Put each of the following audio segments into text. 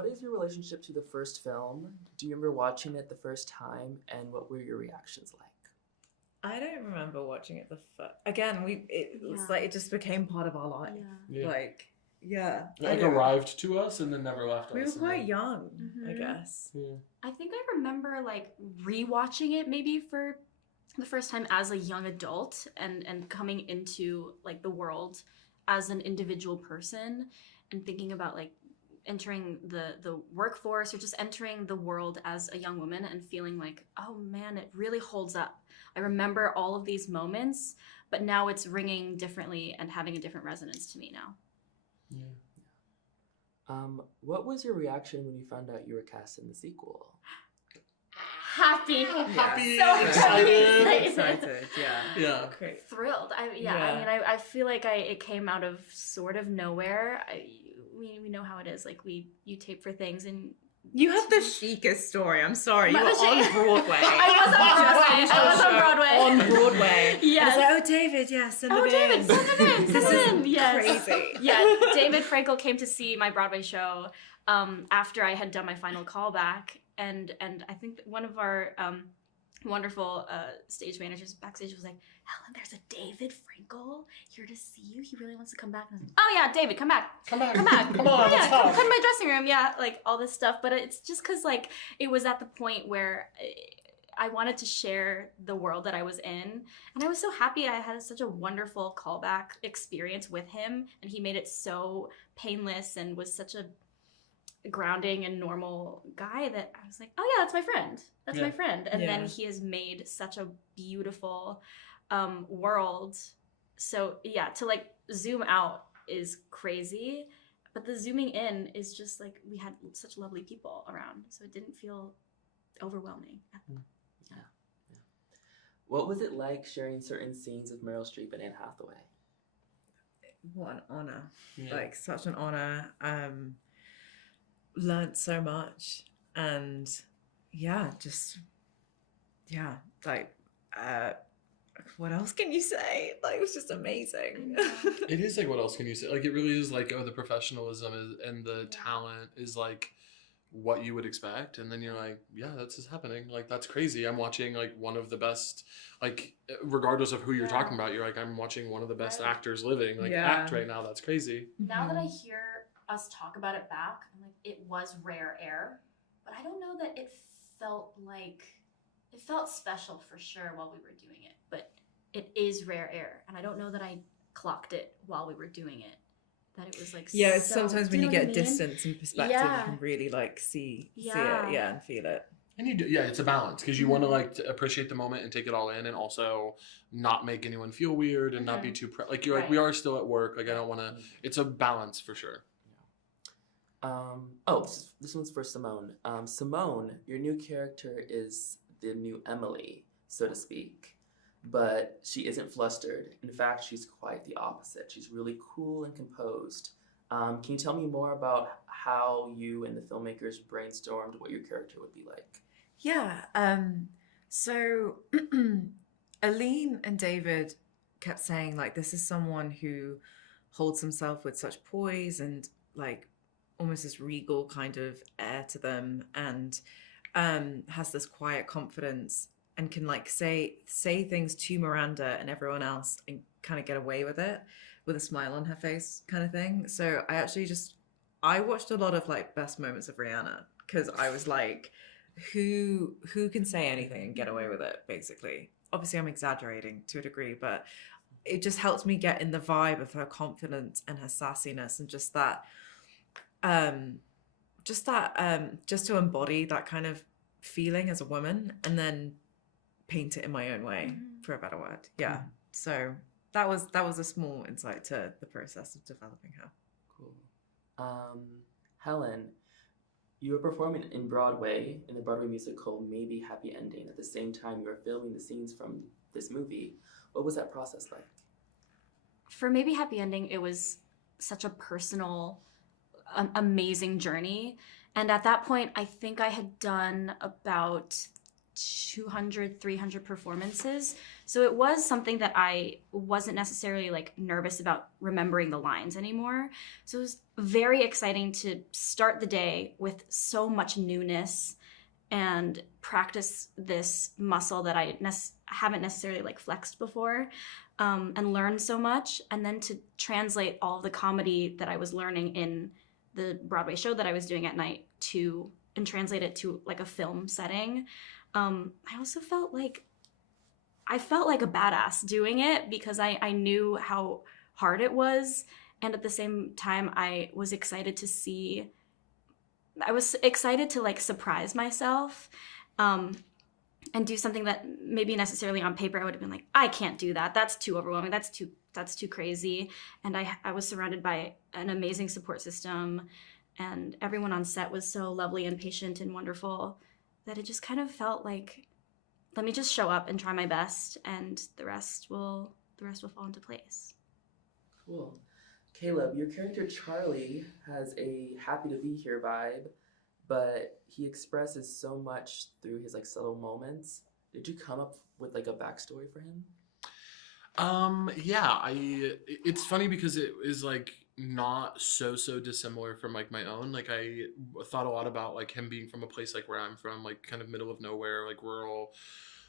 what is your relationship to the first film? Do you remember watching it the first time, and what were your reactions like? I don't remember watching it again. It was like it just became part of our life. Yeah. Like It arrived to us and then never left us. We were quite young, I guess. Yeah. I think I remember like rewatching it maybe for the first time as a young adult and coming into like the world as an individual person and thinking about like entering the workforce or just entering the world as a young woman and feeling like, oh man, it really holds up. I remember all of these moments, but now it's ringing differently and having a different resonance to me now. Yeah. What was your reaction when you found out you were cast in the sequel? Happy, so excited, yeah, great, thrilled. I mean, I feel like it came out of sort of nowhere. We know how it is. Like you tape for things and you have the chicest story. I'm sorry, you were on Broadway. I was on Broadway. On Broadway. Yes. And I was like, David, yes, send him in. David, send him in. This is yes. crazy. Yeah, David Frankel came to see my Broadway show after I had done my final callback. And I think one of our wonderful stage managers backstage was like, Helen, there's a David Frankel here to see you. He really wants to come back. And I was like, oh yeah, David, come back. Come on, come on, come to my dressing room. Yeah, like all this stuff. But it's just because like it was at the point where I wanted to share the world that I was in. And I was so happy I had such a wonderful callback experience with him. And he made it so painless and was such a grounding and normal guy that I was like, oh yeah, that's my friend. That's my friend. And then he has made such a beautiful world. So yeah, to like zoom out is crazy, but the zooming in is just like we had such lovely people around, so it didn't feel overwhelming. Yeah. What was it like sharing certain scenes with Meryl Streep and Anne Hathaway? What an honor. Like such an honor. Learned so much, and like what else can you say? Like it was just amazing. It is like, what else can you say? Like it really is like, the professionalism and the talent is like what you would expect, and then you're like, yeah, that's just happening. Like that's crazy. I'm watching like one of the best, like regardless of who you're talking about, you're like, I'm watching one of the best actors living like act right now. That's crazy. Now that I hear us talk about it back, I'm like, it was rare air, but I don't know that it felt special for sure while we were doing it, but it is rare air, and I don't know that I clocked it while we were doing it, that it was like it's sometimes when you get distance and perspective you can really like see it and feel it. And you do, it's a balance because you want to like to appreciate the moment and take it all in, and also not make anyone feel weird and not be too like you're like, we are still at work, like I don't want to. It's a balance for sure. This one's for Simone. Simone, your new character is the new Emily, so to speak, but she isn't flustered. In fact, she's quite the opposite. She's really cool and composed. Can you tell me more about how you and the filmmakers brainstormed what your character would be like? Yeah. So Aline and David kept saying like, this is someone who holds himself with such poise and like almost this regal kind of air to them, and has this quiet confidence and can like say things to Miranda and everyone else and kind of get away with it with a smile on her face kind of thing. So I watched a lot of like best moments of Rihanna because I was like, who can say anything and get away with it, basically. Obviously I'm exaggerating to a degree, but it just helped me get in the vibe of her confidence and her sassiness and just to embody that kind of feeling as a woman and then paint it in my own way, for a better word. So that was a small insight to the process of developing her. Cool. Helen, you were performing in Broadway in the Broadway musical Maybe Happy Ending. At the same time you were filming the scenes from this movie. What was that process like? For Maybe Happy Ending, it was such a personal, amazing journey. And at that point, I think I had done about 200, 300 performances. So it was something that I wasn't necessarily like nervous about remembering the lines anymore. So it was very exciting to start the day with so much newness and practice this muscle that I haven't necessarily like flexed before, and learned so much. And then to translate all of the comedy that I was learning in the Broadway show that I was doing at night and translate it to like a film setting. I also felt like a badass doing it because I knew how hard it was. And at the same time, I was excited to like surprise myself, and do something that maybe necessarily on paper I would have been like, I can't do that. That's too overwhelming. That's too crazy. And I was surrounded by an amazing support system, and everyone on set was so lovely and patient and wonderful that it just kind of felt like, let me just show up and try my best, and the rest will fall into place. Cool. Caleb, your character Charlie has a happy to be here vibe, but he expresses so much through his like subtle moments. Did you come up with like a backstory for him? Yeah, it's funny because it is like not so dissimilar from like my own. Like I thought a lot about like him being from a place like where I'm from, like kind of middle of nowhere, like rural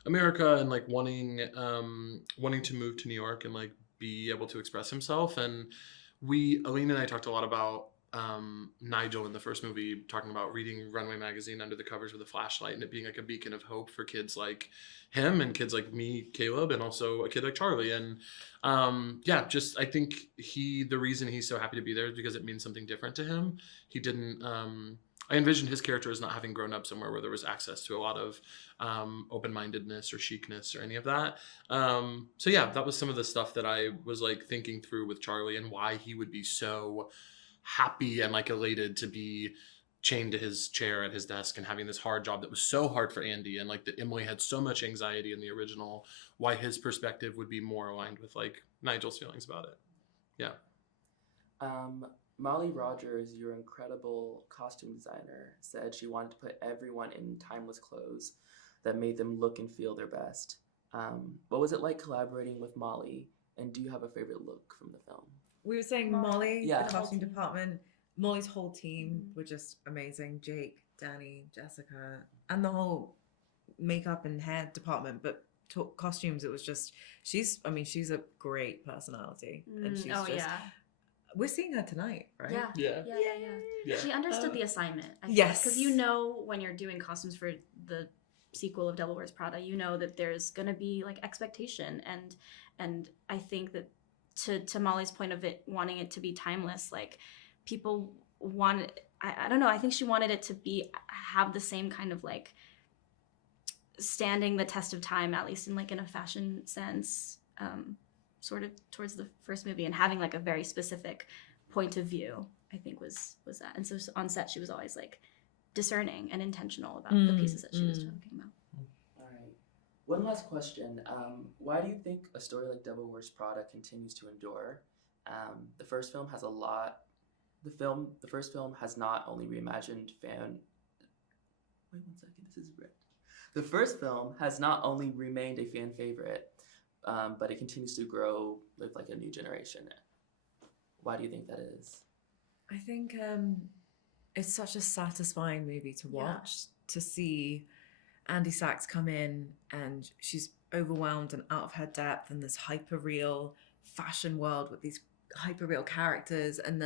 America, and like wanting to move to New York and like be able to express himself. And Alina and I talked a lot about Nigel in the first movie, talking about reading Runway magazine under the covers with a flashlight and it being like a beacon of hope for kids like him and kids like me, Caleb, and also a kid like Charlie. And yeah, just I think the reason he's so happy to be there is because it means something different to him. He didn't I envisioned his character as not having grown up somewhere where there was access to a lot of open-mindedness or chicness or any of that. So yeah, that was some of the stuff that I was like thinking through with Charlie and why he would be so happy and like elated to be chained to his chair at his desk and having this hard job that was so hard for Andy, and like that Emily had so much anxiety in the original, why his perspective would be more aligned with like Nigel's feelings about it. Yeah. Molly Rogers, your incredible costume designer, said she wanted to put everyone in timeless clothes that made them look and feel their best. What was it like collaborating with Molly, and do you have a favorite look from the film? We were saying Molly, Yeah. the costume department, Molly's whole team were just amazing. Jake, Danny, Jessica, and the whole makeup and hair department. But costumes, it was just, she's a great personality. And she's we're seeing her tonight, right? Yeah. She understood the assignment. Yes. Because when you're doing costumes for the sequel of Devil Wears Prada, you know that there's going to be like expectation. And I think that to Molly's point of it wanting it to be timeless, like people want, I don't know, I think she wanted it to have the same kind of like standing the test of time, at least in like in a fashion sense, sort of towards the first movie, and having like a very specific point of view, I think was that. And so on set she was always like discerning and intentional about the pieces that she was talking about. All right. One last question. Why do you think a story like Devil Wears Prada continues to endure? The first film has the first film has not only reimagined The first film has not only remained a fan favorite, but it continues to grow with like a new generation. Why do you think that is? I think it's such a satisfying movie to watch, to see Andy Sachs come in and she's overwhelmed and out of her depth in this hyper-real fashion world with these hyper-real characters, and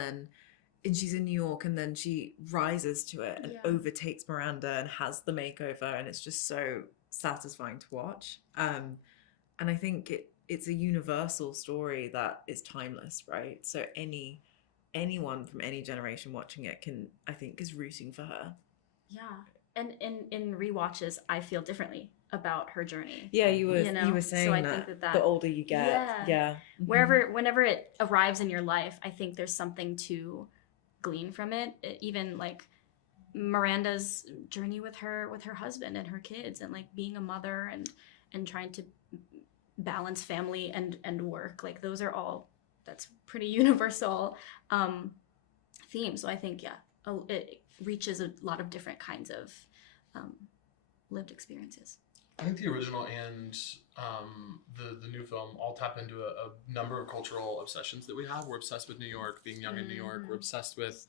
she's in New York, and then she rises to it and overtakes Miranda and has the makeover, and it's just so satisfying to watch. And I think it's a universal story that is timeless, right? So anyone from any generation watching it is rooting for her. Yeah. And in rewatches, I feel differently about her journey. Yeah, you were saying so I that, think that the older you get, whenever it arrives in your life, I think there's something to glean from it. Even like Miranda's journey with her husband and her kids, and like being a mother and trying to balance family and work, like those are all, that's pretty universal theme. So I think it reaches a lot of different kinds of lived experiences. I think the original and the new film all tap into a number of cultural obsessions that we have. We're obsessed with New York, being young in New York. We're obsessed with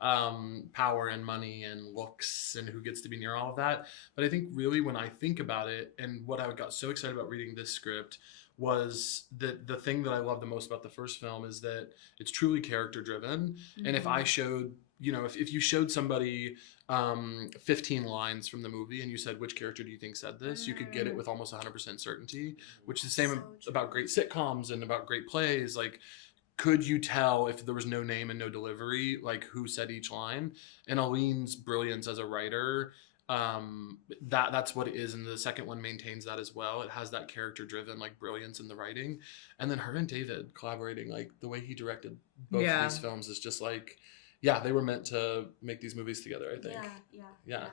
power and money and looks and who gets to be near all of that. But I think really when I think about it, and what I got so excited about reading this script was that the thing that I love the most about the first film is that it's truly character driven. And if I showed, you know, if you showed somebody 15 lines from the movie and you said, which character do you think said this? You could get it with almost 100% certainty, which is the same about great sitcoms and about great plays. Like, could you tell if there was no name and no delivery, like who said each line? And Aline's brilliance as a writer, that's what it is. And the second one maintains that as well. It has that character driven like brilliance in the writing. And then her and David collaborating, like the way he directed both of these films is just like, yeah, they were meant to make these movies together, I think. Yeah.